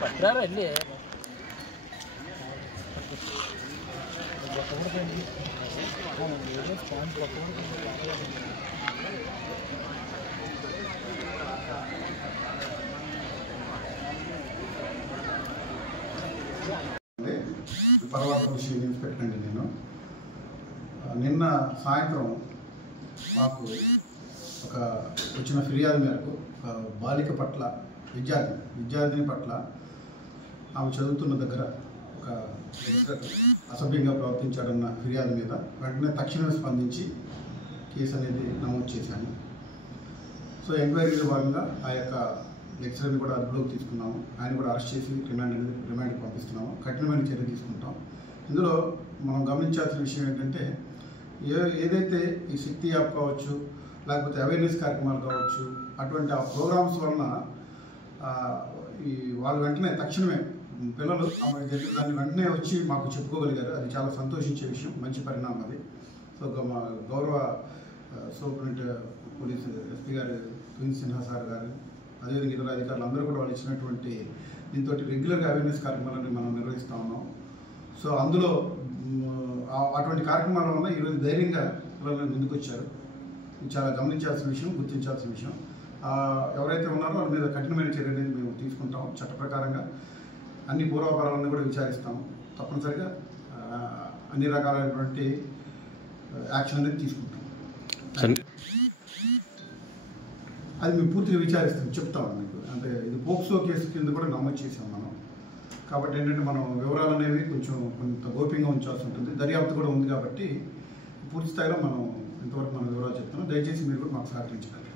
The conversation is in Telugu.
పట్టారా వెళ్ళి పర్వాత విషయం ఇన్స్పెక్టర్ అండి నేను నిన్న సాయంత్రం మాకు ఒక వచ్చిన ఫిర్యాదు మేరకు ఒక బాలిక పట్ల విద్యార్థిని పట్ల ఆమె చదువుతున్న దగ్గర ఒక అసభ్యంగా ప్రవర్తించాడన్న ఫిర్యాదు మీద వెంటనే తక్షణమే స్పందించి కేసు అనేది నమోదు చేశాను. సో ఎంక్వైరీలో భాగంగా ఆ యొక్క లెక్చరర్ని కూడా అదుపులోకి తీసుకున్నాము. ఆయన కూడా అరెస్ట్ చేసి రిమాండ్కి పంపిస్తున్నాము. కఠినమైన చర్య తీసుకుంటాం. ఇందులో మనం గమనించాల్సిన విషయం ఏంటంటే ఏదైతే ఈ శక్తి యాప్ కావచ్చు, లేకపోతే అవేర్నెస్ కార్యక్రమాలు కావచ్చు, అటువంటి ఆ ప్రోగ్రామ్స్ వలన ఈ వాళ్ళు వెంటనే తక్షణమే పిల్లలు జరిగిన దాన్ని వెంటనే వచ్చి మాకు చెప్పుకోగలిగారు. అది చాలా సంతోషించే విషయం, మంచి పరిణామం అది. సో మా గౌరవ సూపరింటెండెంట్ పోలీసు ఎస్పీ గారు ప్రిన్స్ సిన్హా సార్ గారు, అదేవిధంగా ఇతర అధికారులు అందరూ కూడా వాళ్ళు ఇచ్చినటువంటి దీంతో రెగ్యులర్గా అవేర్నెస్ కార్యక్రమాలను మనం నిర్వహిస్తూ ఉన్నాం. సో అందులో అటువంటి కార్యక్రమాల వల్ల ఈరోజు ధైర్యంగా పిల్లలు ముందుకు వచ్చారు. ఇది చాలా గమనించాల్సిన విషయం, గుర్తించాల్సిన విషయం. ఎవరైతే ఉన్నారో వాళ్ళ మీద కఠినమైన చర్య అనేది మేము తీసుకుంటాం. చట్ట ప్రకారంగా అన్ని పూర్వాపరాలను కూడా విచారిస్తాం. తప్పనిసరిగా అన్ని రకాలైనటువంటి యాక్షన్ అనేది తీసుకుంటాం. అది మేము పూర్తిగా విచారిస్తాం, చెప్తాం మీకు. అంటే ఇది పోక్సో కేసు కింద కూడా నమోదు చేసాం మనం. కాబట్టి ఏంటంటే మనం వివరాలు అనేవి కొంత గోప్యంగా ఉంచాల్సి ఉంటుంది. దర్యాప్తు కూడా ఉంది కాబట్టి పూర్తి స్థాయిలో మనం ఇంతవరకు మన వివరాలు చెప్తున్నాం. దయచేసి మీరు కూడా మాకు సహకరించగలరు.